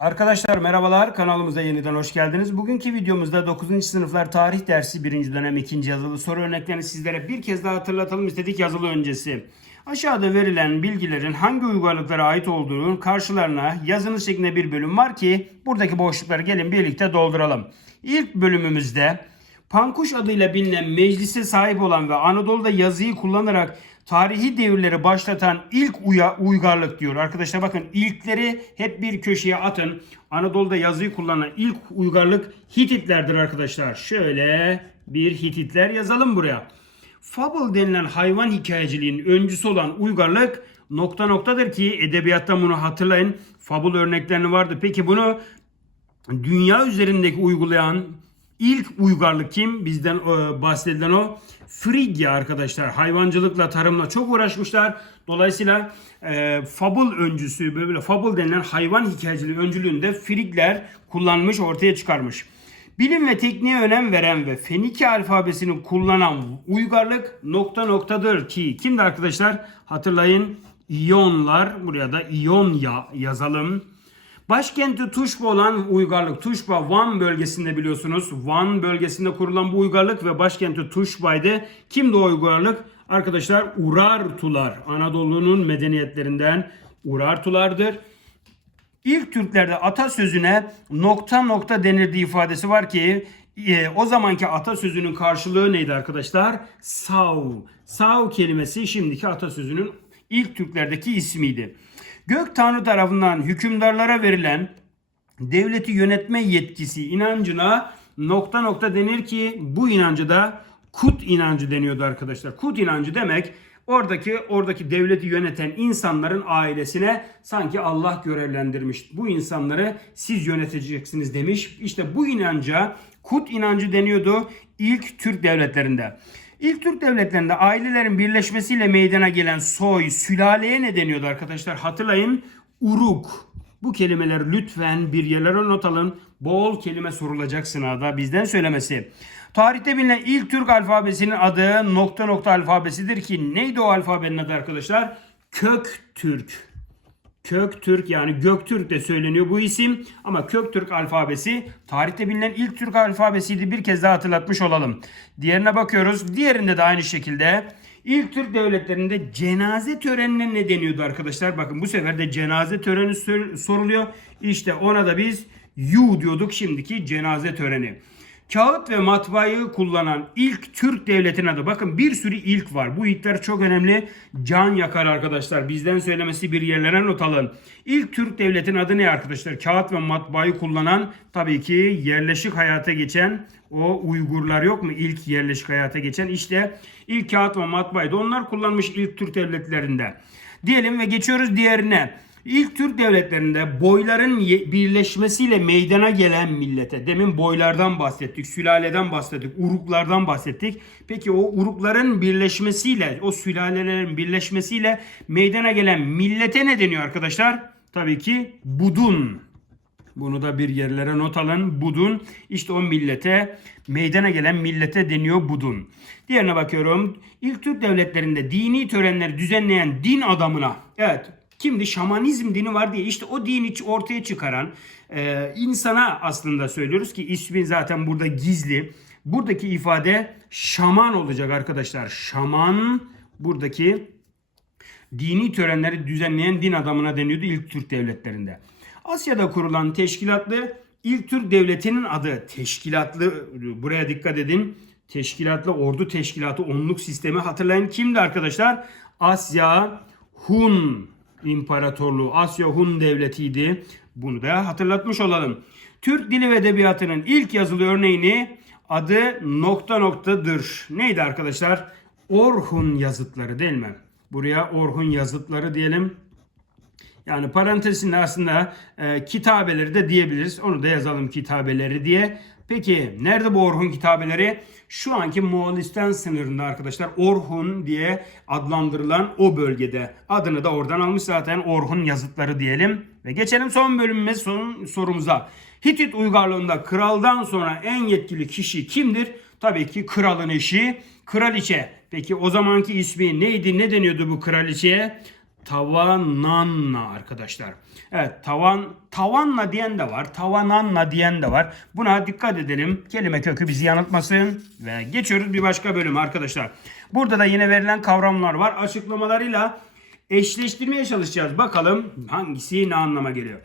Arkadaşlar merhabalar kanalımıza yeniden hoş geldiniz. Bugünkü videomuzda 9. sınıflar tarih dersi 1. dönem 2. yazılı soru örneklerini sizlere bir kez daha hatırlatalım istedik yazılı öncesi. Aşağıda verilen bilgilerin hangi uygarlıklara ait olduğunun karşılarına yazınız şeklinde bir bölüm var ki buradaki boşlukları gelin birlikte dolduralım. İlk bölümümüzde Pankuş adıyla bilinen meclise sahip olan ve Anadolu'da yazıyı kullanarak tarihi devirleri başlatan ilk uya, uygarlık diyor. Arkadaşlar bakın ilkleri hep bir köşeye atın. Anadolu'da yazıyı kullanan ilk uygarlık Hititlerdir arkadaşlar. Şöyle bir Hititler yazalım buraya. Fable denilen hayvan hikayeciliğinin öncüsü olan uygarlık nokta noktadır ki edebiyatta bunu hatırlayın. Fable örneklerini vardı. Peki bunu dünya üzerindeki uygulayan ilk uygarlık kim? Bizden e, bahsedilen o Frigya arkadaşlar. Hayvancılıkla, tarımla çok uğraşmışlar. Dolayısıyla e, fable öncüsü, böyle fable denilen hayvan hikayeciliği öncülüğünde Frigler kullanmış, ortaya çıkarmış. Bilim ve tekniğe önem veren ve Fenike alfabesini kullanan uygarlık nokta noktadır ki kimdi arkadaşlar? Hatırlayın İyonlar. Buraya da İyonya yazalım. Başkenti Tuşba olan uygarlık. Tuşba Van bölgesinde biliyorsunuz. Van bölgesinde kurulan bu uygarlık ve başkenti Tuşba'ydı. Kimdi o uygarlık? Arkadaşlar Urartular. Anadolu'nun medeniyetlerinden Urartulardır. İlk Türklerde atasözüne nokta nokta denirdiği ifadesi var ki e, o zamanki atasözünün karşılığı neydi arkadaşlar? Sav. Sav kelimesi şimdiki atasözünün ilk Türklerdeki ismiydi. Gök Tanrı tarafından hükümdarlara verilen devleti yönetme yetkisi inancına nokta nokta denir ki bu inancı da Kut inancı deniyordu arkadaşlar. Kut inancı demek oradaki oradaki devleti yöneten insanların ailesine sanki Allah görevlendirmiş. Bu insanları siz yöneteceksiniz demiş. İşte bu inanca Kut inancı deniyordu ilk Türk devletlerinde. İlk Türk devletlerinde ailelerin birleşmesiyle meydana gelen soy, sülaleye ne deniyordu arkadaşlar? Hatırlayın. Uruk. Bu kelimeleri lütfen bir yerlere not alın. Bol kelime sorulacak sınavda bizden söylemesi. Tarihte bilinen ilk Türk alfabesinin adı nokta nokta alfabesidir ki neydi o alfabenin adı arkadaşlar? Köktürk. Köktürk yani Göktürk de söyleniyor bu isim ama Köktürk alfabesi tarihte bilinen ilk Türk alfabesiydi bir kez daha hatırlatmış olalım. Diğerine bakıyoruz. Diğerinde de aynı şekilde ilk Türk devletlerinde cenaze törenine ne deniyordu arkadaşlar? Bakın bu sefer de cenaze töreni sor- soruluyor. İşte ona da biz yu diyorduk şimdiki cenaze töreni. Kağıt ve matbaayı kullanan ilk Türk devletin adı. Bakın bir sürü ilk var. Bu ilkler çok önemli. Can yakar arkadaşlar. Bizden söylemesi bir yerlere not alın. İlk Türk devletin adı ne arkadaşlar? Kağıt ve matbaayı kullanan tabii ki yerleşik hayata geçen o Uygurlar yok mu? İlk yerleşik hayata geçen işte ilk kağıt ve matbaayı onlar kullanmış ilk Türk devletlerinde. Diyelim ve geçiyoruz diğerine. İlk Türk devletlerinde boyların birleşmesiyle meydana gelen millete, demin boylardan bahsettik, sülaleden bahsettik, uruklardan bahsettik. Peki o urukların birleşmesiyle, o sülalelerin birleşmesiyle meydana gelen millete ne deniyor arkadaşlar? Tabii ki Budun. Bunu da bir yerlere not alın. Budun işte o millete meydana gelen millete deniyor Budun. Diğerine bakıyorum. İlk Türk devletlerinde dini törenleri düzenleyen din adamına evet kimdi? Şamanizm dini var diye işte o dini ortaya çıkaran e, insana aslında söylüyoruz ki ismin zaten burada gizli. Buradaki ifade şaman olacak arkadaşlar. Şaman buradaki dini törenleri düzenleyen din adamına deniyordu ilk Türk devletlerinde. Asya'da kurulan teşkilatlı ilk Türk devletinin adı teşkilatlı buraya dikkat edin. Teşkilatlı ordu teşkilatı onluk sistemi hatırlayın kimdi arkadaşlar? Asya Hun İmparatorluğu Asya Hun devletiydi. Bunu da hatırlatmış olalım. Türk dili ve edebiyatının ilk yazılı örneğini adı nokta noktadır. Neydi arkadaşlar? Orhun yazıtları değil mi? Buraya Orhun yazıtları diyelim. Yani parantezinde aslında e, kitabeleri de diyebiliriz. Onu da yazalım kitabeleri diye. Peki nerede bu Orhun kitabeleri? Şu anki Moğolistan sınırında arkadaşlar Orhun diye adlandırılan o bölgede. Adını da oradan almış zaten Orhun yazıtları diyelim. Ve geçelim son bölümümüz son sorumuza. Hitit uygarlığında kraldan sonra en yetkili kişi kimdir? Tabii ki kralın eşi kraliçe. Peki o zamanki ismi neydi? Ne deniyordu bu kraliçeye? Tavananna arkadaşlar. Evet tavan tavanla diyen de var. Tavananla diyen de var. Buna dikkat edelim. Kelime kökü bizi yanıltmasın. Ve geçiyoruz bir başka bölüme arkadaşlar. Burada da yine verilen kavramlar var. Açıklamalarıyla eşleştirmeye çalışacağız. Bakalım hangisi ne anlama geliyor.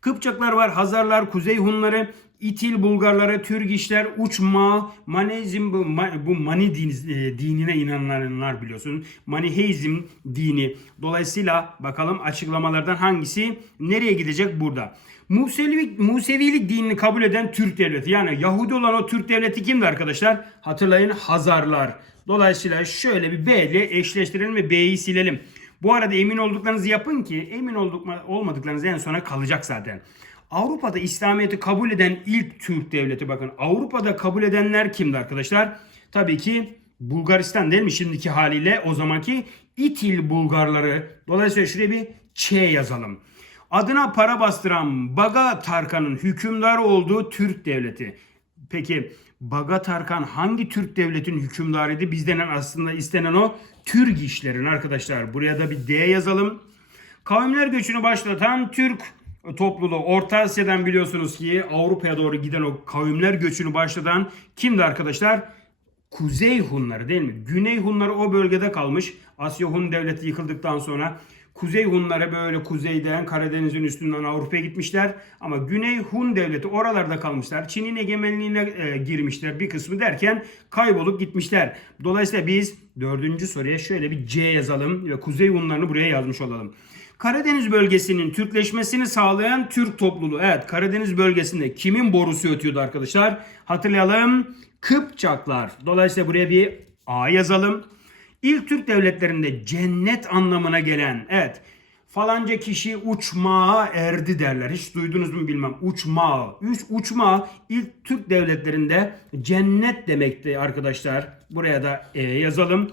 Kıpçaklar var, Hazarlar, Kuzey Hunları, İtil Bulgarları, Türgişler, Uçma, Manezm bu, bu Mani din, e, dinine inananlar biliyorsun. Maniheizm dini. Dolayısıyla bakalım açıklamalardan hangisi nereye gidecek burada. Musevilik, Musevilik dinini kabul eden Türk devleti yani Yahudi olan o Türk devleti kimdi arkadaşlar? Hatırlayın Hazarlar. Dolayısıyla şöyle bir B ile eşleştirelim ve B'yi silelim. Bu arada emin olduklarınızı yapın ki emin olduk olmadıklarınız en sona kalacak zaten. Avrupa'da İslamiyet'i kabul eden ilk Türk devleti bakın. Avrupa'da kabul edenler kimdi arkadaşlar? Tabii ki Bulgaristan değil mi şimdiki haliyle o zamanki İtil Bulgarları. Dolayısıyla şuraya bir Ç yazalım. Adına para bastıran Baga Tarkan'ın hükümdar olduğu Türk devleti. Peki Baga Tarkan hangi Türk devletinin hükümdarıydı? Bizden aslında istenen o Türk işlerin arkadaşlar. Buraya da bir D yazalım. Kavimler göçünü başlatan Türk topluluğu Orta Asya'dan biliyorsunuz ki Avrupa'ya doğru giden o kavimler göçünü başlatan kimdi arkadaşlar? Kuzey Hunları değil mi? Güney Hunları o bölgede kalmış. Asya Hun devleti yıkıldıktan sonra Kuzey Hunları böyle kuzeyden Karadeniz'in üstünden Avrupa'ya gitmişler. Ama Güney Hun devleti oralarda kalmışlar. Çin'in egemenliğine e, girmişler bir kısmı derken kaybolup gitmişler. Dolayısıyla biz dördüncü soruya şöyle bir C yazalım ve Kuzey Hunlarını buraya yazmış olalım. Karadeniz bölgesinin Türkleşmesini sağlayan Türk topluluğu. Evet Karadeniz bölgesinde kimin borusu ötüyordu arkadaşlar? Hatırlayalım. Kıpçaklar. Dolayısıyla buraya bir A yazalım. İlk Türk devletlerinde cennet anlamına gelen evet falanca kişi uçmağa erdi derler. Hiç duydunuz mu bilmem. Uçmağa. Üç, uçmağa ilk Türk devletlerinde cennet demekti arkadaşlar. Buraya da E yazalım.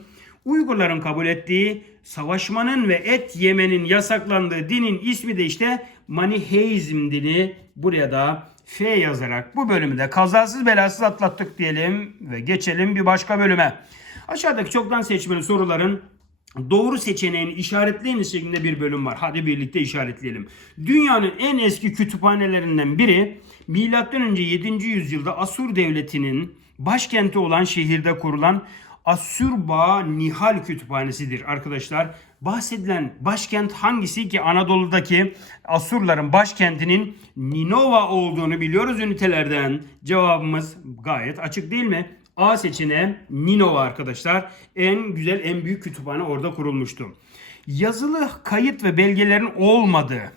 Uygurların kabul ettiği savaşmanın ve et yemenin yasaklandığı dinin ismi de işte Maniheizm dini. Buraya da F yazarak bu bölümü de kazasız belasız atlattık diyelim ve geçelim bir başka bölüme. Aşağıdaki çoktan seçmeli soruların doğru seçeneğini işaretleyiniz şeklinde bir bölüm var. Hadi birlikte işaretleyelim. Dünyanın en eski kütüphanelerinden biri M.Ö. 7. yüzyılda Asur devletinin başkenti olan şehirde kurulan Asurba Nihal Kütüphanesi'dir arkadaşlar. Bahsedilen başkent hangisi ki Anadolu'daki Asurların başkentinin Ninova olduğunu biliyoruz ünitelerden. Cevabımız gayet açık değil mi? A seçeneği Ninova arkadaşlar. En güzel, en büyük kütüphane orada kurulmuştu. Yazılı kayıt ve belgelerin olmadığı,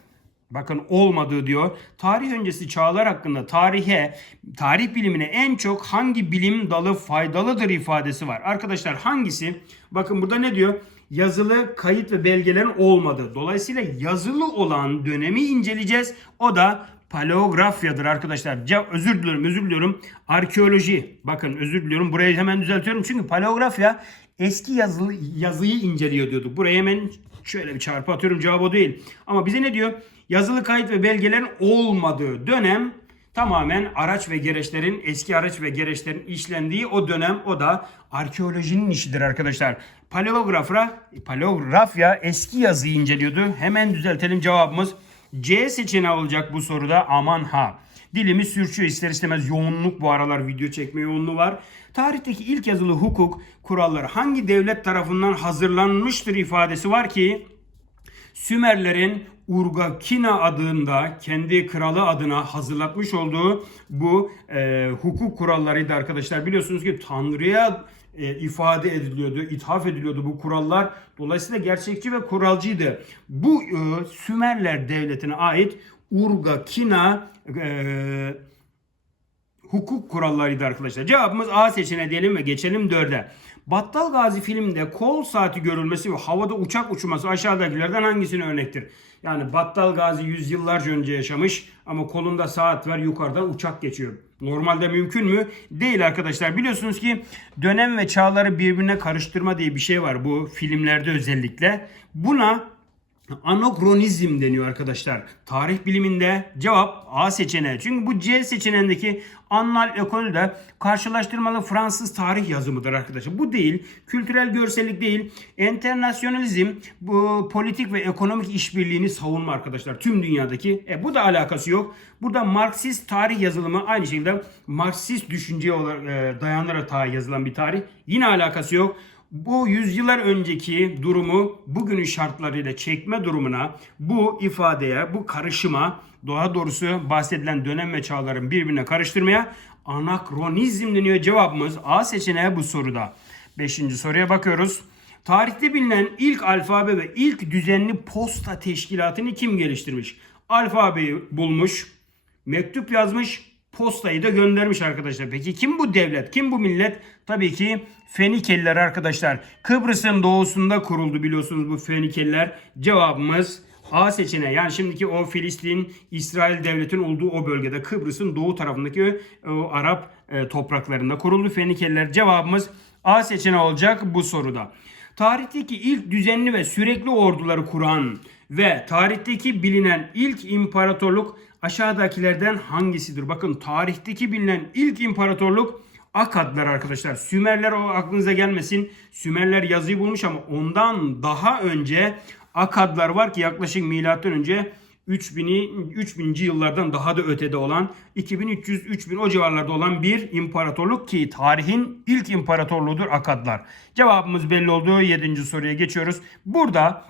bakın olmadığı diyor. Tarih öncesi çağlar hakkında tarihe, tarih bilimine en çok hangi bilim dalı faydalıdır ifadesi var. Arkadaşlar hangisi? Bakın burada ne diyor? Yazılı kayıt ve belgelerin olmadığı. Dolayısıyla yazılı olan dönemi inceleyeceğiz. O da paleografyadır arkadaşlar. Ce- özür diliyorum, özür diliyorum. Arkeoloji. Bakın özür diliyorum. Burayı hemen düzeltiyorum. Çünkü paleografya eski yazılı yazıyı inceliyor diyorduk. Buraya hemen şöyle bir çarpı atıyorum. Cevap o değil. Ama bize ne diyor? Yazılı kayıt ve belgelerin olmadığı dönem tamamen araç ve gereçlerin eski araç ve gereçlerin işlendiği o dönem o da arkeolojinin işidir arkadaşlar. Paleografra, paleografya eski yazıyı inceliyordu. Hemen düzeltelim cevabımız. C seçeneği olacak bu soruda aman ha. Dilimiz sürçüyor ister istemez yoğunluk bu aralar video çekme yoğunluğu var. Tarihteki ilk yazılı hukuk kuralları hangi devlet tarafından hazırlanmıştır ifadesi var ki Sümerlerin Urgakina adında kendi kralı adına hazırlatmış olduğu bu e, hukuk kurallarıydı arkadaşlar. Biliyorsunuz ki Tanrı'ya e, ifade ediliyordu, ithaf ediliyordu bu kurallar. Dolayısıyla gerçekçi ve kuralcıydı. Bu e, Sümerler devletine ait Urgakina e, hukuk kurallarıydı arkadaşlar. Cevabımız A seçeneği diyelim ve geçelim 4'e. Battal Gazi filminde kol saati görülmesi ve havada uçak uçması aşağıdakilerden hangisine örnektir? Yani Battal Gazi yüzyıllarca önce yaşamış ama kolunda saat var yukarıdan uçak geçiyor. Normalde mümkün mü? Değil arkadaşlar. Biliyorsunuz ki dönem ve çağları birbirine karıştırma diye bir şey var bu filmlerde özellikle. Buna Anokronizm deniyor arkadaşlar. Tarih biliminde cevap A seçeneği. Çünkü bu C seçeneğindeki Annal Ekol de karşılaştırmalı Fransız tarih yazımıdır arkadaşlar. Bu değil. Kültürel görsellik değil. Enternasyonalizm bu politik ve ekonomik işbirliğini savunma arkadaşlar. Tüm dünyadaki. E, bu da alakası yok. Burada Marksist tarih yazılımı aynı şekilde Marksist düşünceye olarak e, dayanarak yazılan bir tarih. Yine alakası yok bu yüzyıllar önceki durumu bugünün şartlarıyla çekme durumuna, bu ifadeye, bu karışıma, daha doğrusu bahsedilen dönem ve çağların birbirine karıştırmaya anakronizm deniyor cevabımız. A seçeneği bu soruda. Beşinci soruya bakıyoruz. Tarihte bilinen ilk alfabe ve ilk düzenli posta teşkilatını kim geliştirmiş? Alfabeyi bulmuş, mektup yazmış, postayı da göndermiş arkadaşlar. Peki kim bu devlet? Kim bu millet? Tabii ki Fenikeliler arkadaşlar. Kıbrıs'ın doğusunda kuruldu biliyorsunuz bu Fenikeliler. Cevabımız A seçeneği. Yani şimdiki o Filistin, İsrail devletin olduğu o bölgede Kıbrıs'ın doğu tarafındaki o Arap e, topraklarında kuruldu Fenikeliler. Cevabımız A seçeneği olacak bu soruda. Tarihteki ilk düzenli ve sürekli orduları kuran ve tarihteki bilinen ilk imparatorluk aşağıdakilerden hangisidir? Bakın tarihteki bilinen ilk imparatorluk Akadlar arkadaşlar. Sümerler o aklınıza gelmesin. Sümerler yazıyı bulmuş ama ondan daha önce Akadlar var ki yaklaşık milattan önce 3000'i 3000. yıllardan daha da ötede olan 2300 3000 o civarlarda olan bir imparatorluk ki tarihin ilk imparatorluğudur Akadlar. Cevabımız belli oldu. 7. soruya geçiyoruz. Burada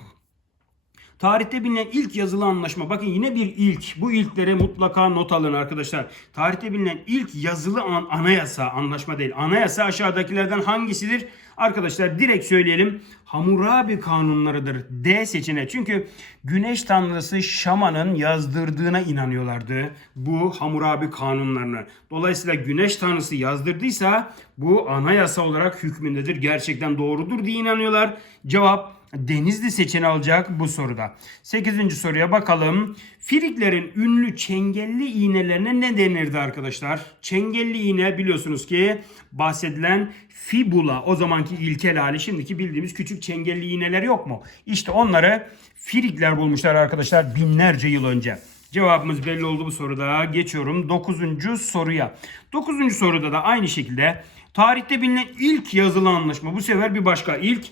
Tarihte bilinen ilk yazılı anlaşma. Bakın yine bir ilk. Bu ilklere mutlaka not alın arkadaşlar. Tarihte bilinen ilk yazılı an, anayasa, anlaşma değil. Anayasa aşağıdakilerden hangisidir? Arkadaşlar direkt söyleyelim. Hammurabi kanunlarıdır. D seçeneği. Çünkü güneş tanrısı Şaman'ın yazdırdığına inanıyorlardı. Bu Hammurabi kanunlarını. Dolayısıyla güneş tanrısı yazdırdıysa bu anayasa olarak hükmündedir. Gerçekten doğrudur diye inanıyorlar. Cevap Denizli seçeneği alacak bu soruda. 8. soruya bakalım. Friklerin ünlü çengelli iğnelerine ne denirdi arkadaşlar? Çengelli iğne biliyorsunuz ki bahsedilen fibula o zamanki ilkel hali şimdiki bildiğimiz küçük çengelli iğneler yok mu? İşte onları Frikler bulmuşlar arkadaşlar binlerce yıl önce. Cevabımız belli oldu bu soruda. Geçiyorum 9. soruya. 9. soruda da aynı şekilde tarihte bilinen ilk yazılı anlaşma. Bu sefer bir başka ilk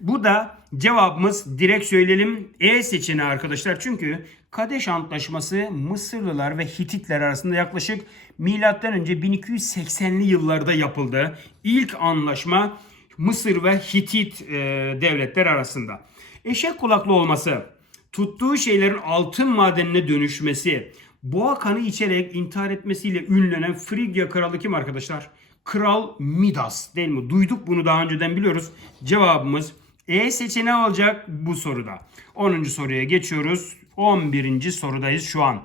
bu da cevabımız direkt söyleyelim E seçeneği arkadaşlar. Çünkü Kadeş Antlaşması Mısırlılar ve Hititler arasında yaklaşık milattan önce 1280'li yıllarda yapıldı. İlk anlaşma Mısır ve Hitit e, devletler arasında. Eşek kulaklı olması, tuttuğu şeylerin altın madenine dönüşmesi, boğa kanı içerek intihar etmesiyle ünlenen Frigya kralı kim arkadaşlar? Kral Midas değil mi? Duyduk bunu daha önceden biliyoruz. Cevabımız E seçeneği olacak bu soruda. 10. soruya geçiyoruz. 11. sorudayız şu an.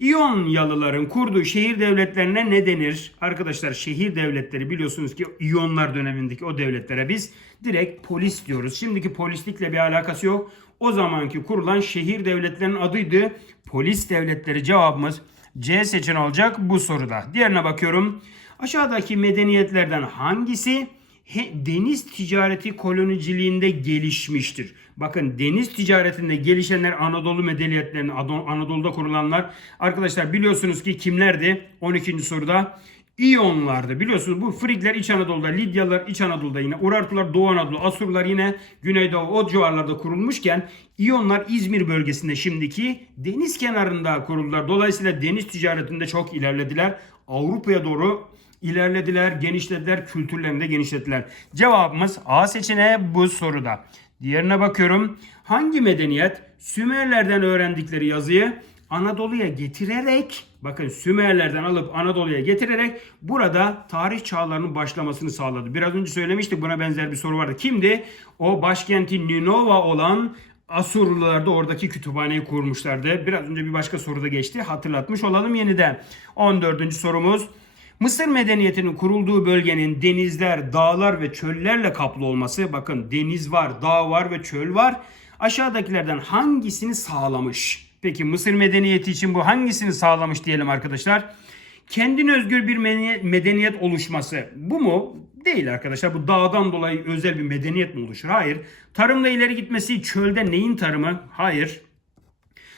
İyonyalıların kurduğu şehir devletlerine ne denir? Arkadaşlar şehir devletleri biliyorsunuz ki İyonlar dönemindeki o devletlere biz direkt polis diyoruz. Şimdiki polislikle bir alakası yok. O zamanki kurulan şehir devletlerinin adıydı. Polis devletleri cevabımız C seçeneği olacak bu soruda. Diğerine bakıyorum. Aşağıdaki medeniyetlerden hangisi deniz ticareti koloniciliğinde gelişmiştir? Bakın deniz ticaretinde gelişenler Anadolu medeniyetlerinin Anadolu'da kurulanlar. Arkadaşlar biliyorsunuz ki kimlerdi? 12. soruda İyonlardı. Biliyorsunuz bu Frigler İç Anadolu'da, Lidyalılar İç Anadolu'da yine, Urartular Doğu Anadolu, Asurlar yine Güneydoğu o civarlarda kurulmuşken İyonlar İzmir bölgesinde şimdiki deniz kenarında kuruldular. Dolayısıyla deniz ticaretinde çok ilerlediler. Avrupa'ya doğru ilerlediler, genişlediler, kültürlerini de genişlettiler. Cevabımız A seçeneği bu soruda. Diğerine bakıyorum. Hangi medeniyet Sümerlerden öğrendikleri yazıyı Anadolu'ya getirerek bakın Sümerlerden alıp Anadolu'ya getirerek burada tarih çağlarının başlamasını sağladı. Biraz önce söylemiştik buna benzer bir soru vardı. Kimdi? O başkenti Ninova olan Asurlular da oradaki kütüphaneyi kurmuşlardı. Biraz önce bir başka soruda geçti. Hatırlatmış olalım yeniden. 14. sorumuz. Mısır medeniyetinin kurulduğu bölgenin denizler, dağlar ve çöllerle kaplı olması. Bakın deniz var, dağ var ve çöl var. Aşağıdakilerden hangisini sağlamış? Peki Mısır medeniyeti için bu hangisini sağlamış diyelim arkadaşlar? Kendine özgür bir medeniyet oluşması. Bu mu? Değil arkadaşlar. Bu dağdan dolayı özel bir medeniyet mi oluşur? Hayır. Tarımla ileri gitmesi çölde neyin tarımı? Hayır.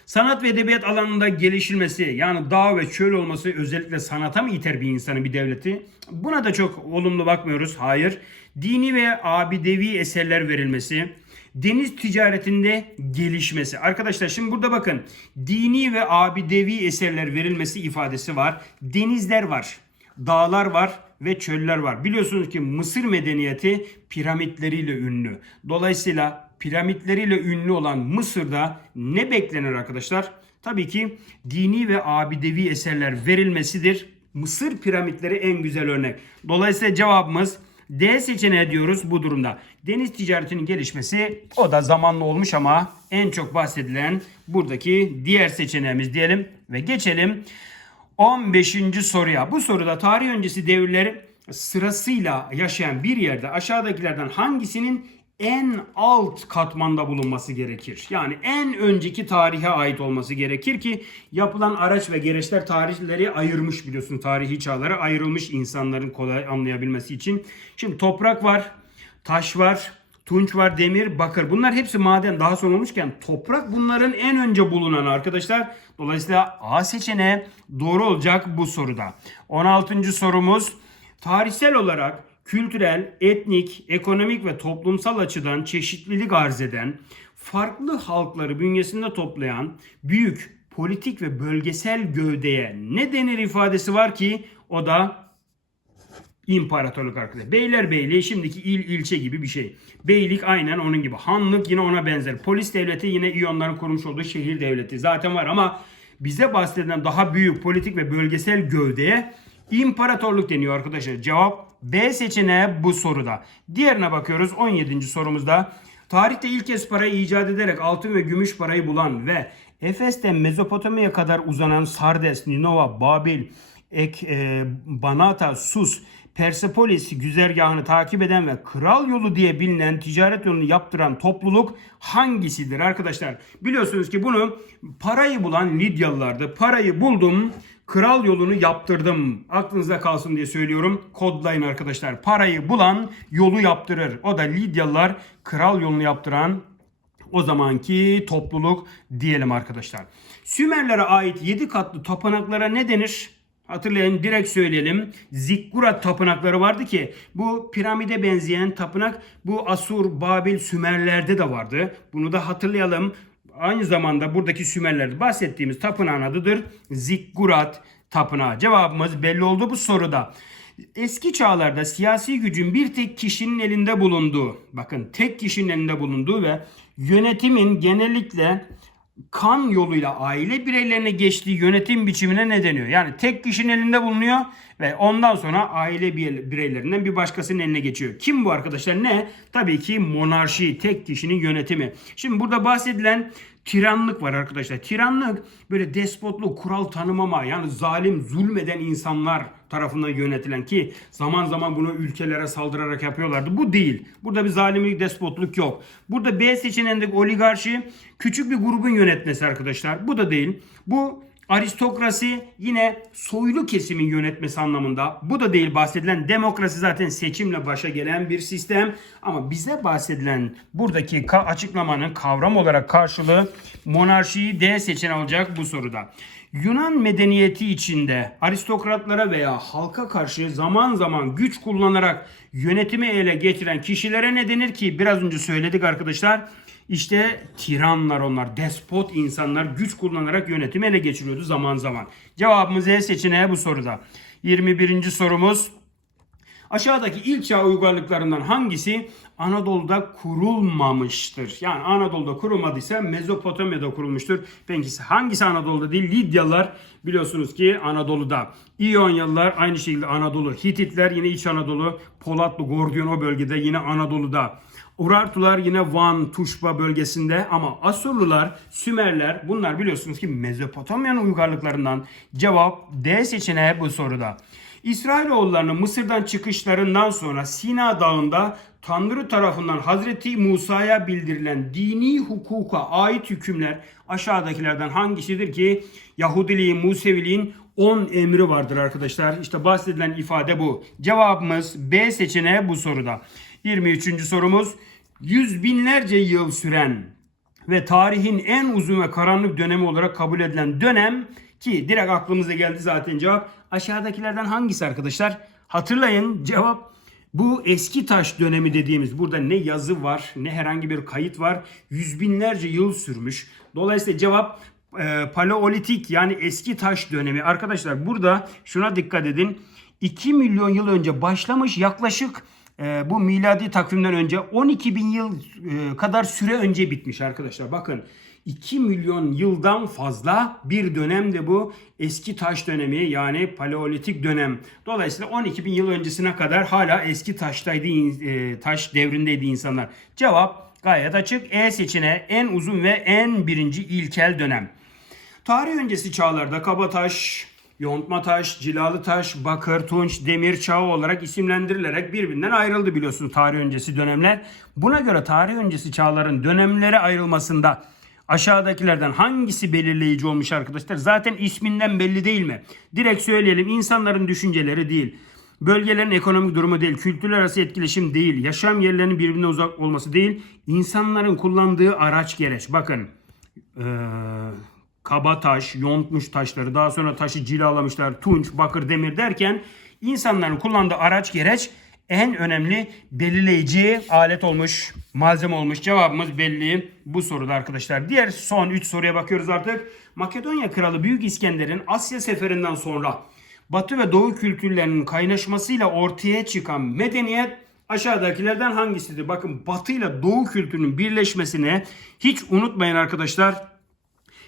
Sanat ve edebiyat alanında gelişilmesi yani dağ ve çöl olması özellikle sanata mı iter bir insanı bir devleti? Buna da çok olumlu bakmıyoruz. Hayır. Dini ve abidevi eserler verilmesi, deniz ticaretinde gelişmesi. Arkadaşlar şimdi burada bakın dini ve abidevi eserler verilmesi ifadesi var. Denizler var, dağlar var ve çöller var. Biliyorsunuz ki Mısır medeniyeti piramitleriyle ünlü. Dolayısıyla piramitleriyle ünlü olan Mısır'da ne beklenir arkadaşlar? Tabii ki dini ve abidevi eserler verilmesidir. Mısır piramitleri en güzel örnek. Dolayısıyla cevabımız D seçeneği diyoruz bu durumda. Deniz ticaretinin gelişmesi o da zamanlı olmuş ama en çok bahsedilen buradaki diğer seçeneğimiz diyelim ve geçelim 15. soruya. Bu soruda tarih öncesi devirleri sırasıyla yaşayan bir yerde aşağıdakilerden hangisinin en alt katmanda bulunması gerekir? Yani en önceki tarihe ait olması gerekir ki yapılan araç ve gereçler tarihleri ayırmış biliyorsun. Tarihi çağlara ayrılmış insanların kolay anlayabilmesi için. Şimdi toprak var, taş var, tunç var, demir, bakır. Bunlar hepsi maden daha sonra olmuşken toprak bunların en önce bulunan arkadaşlar. Dolayısıyla A seçeneği doğru olacak bu soruda. 16. sorumuz tarihsel olarak kültürel, etnik, ekonomik ve toplumsal açıdan çeşitlilik arz eden, farklı halkları bünyesinde toplayan büyük politik ve bölgesel gövdeye ne denir ifadesi var ki o da İmparatorluk arkadaşlar. Beylerbeyliği şimdiki il ilçe gibi bir şey. Beylik aynen onun gibi. Hanlık yine ona benzer. Polis devleti yine İyonların kurmuş olduğu şehir devleti. Zaten var ama bize bahsedilen daha büyük politik ve bölgesel gövdeye imparatorluk deniyor arkadaşlar. Cevap B seçeneği bu soruda. Diğerine bakıyoruz 17. sorumuzda. Tarihte ilk kez parayı icat ederek altın ve gümüş parayı bulan ve Efes'ten Mezopotamya'ya kadar uzanan Sardes, Ninova, Babil, Ek, e, Banata, Sus, Persepolis güzergahını takip eden ve kral yolu diye bilinen ticaret yolunu yaptıran topluluk hangisidir arkadaşlar? Biliyorsunuz ki bunu parayı bulan Lidyalılardı. Parayı buldum, kral yolunu yaptırdım. Aklınızda kalsın diye söylüyorum. Kodlayın arkadaşlar. Parayı bulan yolu yaptırır. O da Lidyalılar kral yolunu yaptıran o zamanki topluluk diyelim arkadaşlar. Sümerlere ait 7 katlı tapınaklara ne denir? Hatırlayın direkt söyleyelim. Zikkurat tapınakları vardı ki bu piramide benzeyen tapınak bu Asur, Babil, Sümerlerde de vardı. Bunu da hatırlayalım. Aynı zamanda buradaki Sümerlerde bahsettiğimiz tapınağın adıdır. Zikkurat tapınağı. Cevabımız belli oldu bu soruda. Eski çağlarda siyasi gücün bir tek kişinin elinde bulunduğu, bakın tek kişinin elinde bulunduğu ve yönetimin genellikle kan yoluyla aile bireylerine geçtiği yönetim biçimine ne deniyor? Yani tek kişinin elinde bulunuyor ve ondan sonra aile bireylerinden bir başkasının eline geçiyor. Kim bu arkadaşlar? Ne? Tabii ki monarşi, tek kişinin yönetimi. Şimdi burada bahsedilen tiranlık var arkadaşlar. Tiranlık böyle despotluk, kural tanımama yani zalim, zulmeden insanlar tarafından yönetilen ki zaman zaman bunu ülkelere saldırarak yapıyorlardı. Bu değil. Burada bir zalimlik, despotluk yok. Burada B seçeneğindeki oligarşi küçük bir grubun yönetmesi arkadaşlar. Bu da değil. Bu aristokrasi yine soylu kesimin yönetmesi anlamında. Bu da değil bahsedilen demokrasi zaten seçimle başa gelen bir sistem. Ama bize bahsedilen buradaki ka- açıklamanın kavram olarak karşılığı monarşiyi D seçeneği olacak bu soruda. Yunan medeniyeti içinde aristokratlara veya halka karşı zaman zaman güç kullanarak yönetimi ele geçiren kişilere ne denir ki? Biraz önce söyledik arkadaşlar. İşte tiranlar onlar, despot insanlar güç kullanarak yönetimi ele geçiriyordu zaman zaman. Cevabımız E seçeneği bu soruda. 21. sorumuz. Aşağıdaki ilk çağ uygarlıklarından hangisi Anadolu'da kurulmamıştır? Yani Anadolu'da kurulmadıysa Mezopotamya'da kurulmuştur. Peki hangisi Anadolu'da değil? Lidyalılar biliyorsunuz ki Anadolu'da. İyonyalılar aynı şekilde Anadolu. Hititler yine İç Anadolu. Polatlı, Gordiyon o bölgede yine Anadolu'da. Urartular yine Van, Tuşba bölgesinde ama Asurlular, Sümerler bunlar biliyorsunuz ki Mezopotamya'nın uygarlıklarından cevap D seçeneği bu soruda. İsrailoğullarının Mısır'dan çıkışlarından sonra Sina Dağı'nda Tanrı tarafından Hazreti Musa'ya bildirilen dini hukuka ait hükümler aşağıdakilerden hangisidir ki Yahudiliğin, Museviliğin 10 emri vardır arkadaşlar. İşte bahsedilen ifade bu. Cevabımız B seçeneği bu soruda. 23. sorumuz. Yüz binlerce yıl süren ve tarihin en uzun ve karanlık dönemi olarak kabul edilen dönem ki direkt aklımıza geldi zaten cevap. Aşağıdakilerden hangisi arkadaşlar? Hatırlayın cevap bu eski taş dönemi dediğimiz burada ne yazı var ne herhangi bir kayıt var. Yüz binlerce yıl sürmüş. Dolayısıyla cevap e, paleolitik yani eski taş dönemi. Arkadaşlar burada şuna dikkat edin. 2 milyon yıl önce başlamış yaklaşık e, bu miladi takvimden önce 12 bin yıl e, kadar süre önce bitmiş arkadaşlar. Bakın 2 milyon yıldan fazla bir dönem de bu eski taş dönemi yani paleolitik dönem. Dolayısıyla 12 bin yıl öncesine kadar hala eski taştaydı e, taş devrindeydi insanlar. Cevap gayet açık. E seçeneği en uzun ve en birinci ilkel dönem. Tarih öncesi çağlarda Kabataş, Yontma taş, cilalı taş, bakır, tunç, demir çağı olarak isimlendirilerek birbirinden ayrıldı biliyorsunuz tarih öncesi dönemler. Buna göre tarih öncesi çağların dönemlere ayrılmasında aşağıdakilerden hangisi belirleyici olmuş arkadaşlar? Zaten isminden belli değil mi? Direkt söyleyelim insanların düşünceleri değil. Bölgelerin ekonomik durumu değil, kültürler arası etkileşim değil, yaşam yerlerinin birbirine uzak olması değil, insanların kullandığı araç gereç. Bakın, ee, kaba taş, yontmuş taşları, daha sonra taşı cilalamışlar, tunç, bakır, demir derken insanların kullandığı araç gereç en önemli belirleyici alet olmuş, malzeme olmuş. Cevabımız belli bu soruda arkadaşlar. Diğer son 3 soruya bakıyoruz artık. Makedonya Kralı Büyük İskender'in Asya seferinden sonra Batı ve Doğu kültürlerinin kaynaşmasıyla ortaya çıkan medeniyet aşağıdakilerden hangisidir? Bakın Batı ile Doğu kültürünün birleşmesini hiç unutmayın arkadaşlar.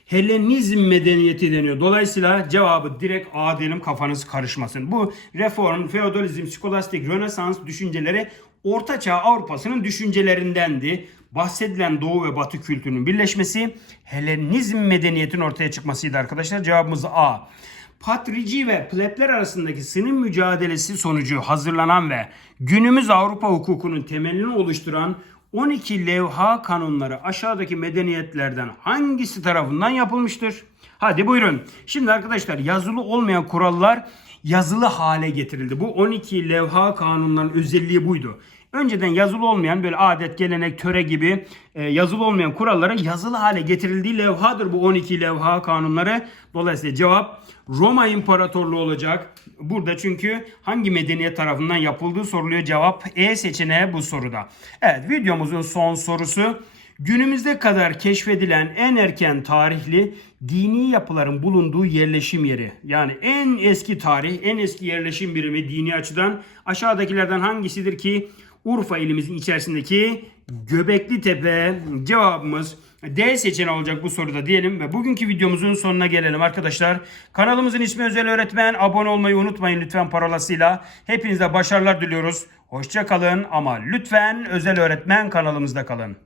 Helenizm medeniyeti deniyor. Dolayısıyla cevabı direkt A diyelim kafanız karışmasın. Bu reform, feodalizm, skolastik, rönesans düşünceleri Orta Çağ Avrupa'sının düşüncelerindendi. Bahsedilen Doğu ve Batı kültürünün birleşmesi Helenizm medeniyetinin ortaya çıkmasıydı arkadaşlar. Cevabımız A. Patrici ve plebler arasındaki sınır mücadelesi sonucu hazırlanan ve günümüz Avrupa hukukunun temelini oluşturan 12 levha kanunları aşağıdaki medeniyetlerden hangisi tarafından yapılmıştır? Hadi buyurun. Şimdi arkadaşlar yazılı olmayan kurallar yazılı hale getirildi. Bu 12 levha kanunların özelliği buydu. Önceden yazılı olmayan böyle adet, gelenek, töre gibi e, yazılı olmayan kuralların yazılı hale getirildiği levhadır bu 12 levha kanunları. Dolayısıyla cevap Roma İmparatorluğu olacak. Burada çünkü hangi medeniyet tarafından yapıldığı soruluyor. Cevap E seçeneği bu soruda. Evet videomuzun son sorusu. Günümüzde kadar keşfedilen en erken tarihli dini yapıların bulunduğu yerleşim yeri. Yani en eski tarih, en eski yerleşim birimi dini açıdan aşağıdakilerden hangisidir ki Urfa ilimizin içerisindeki Göbekli Tepe cevabımız D seçeneği olacak bu soruda diyelim ve bugünkü videomuzun sonuna gelelim arkadaşlar. Kanalımızın ismi Özel Öğretmen. Abone olmayı unutmayın lütfen parolasıyla. Hepinize başarılar diliyoruz. Hoşça kalın ama lütfen Özel Öğretmen kanalımızda kalın.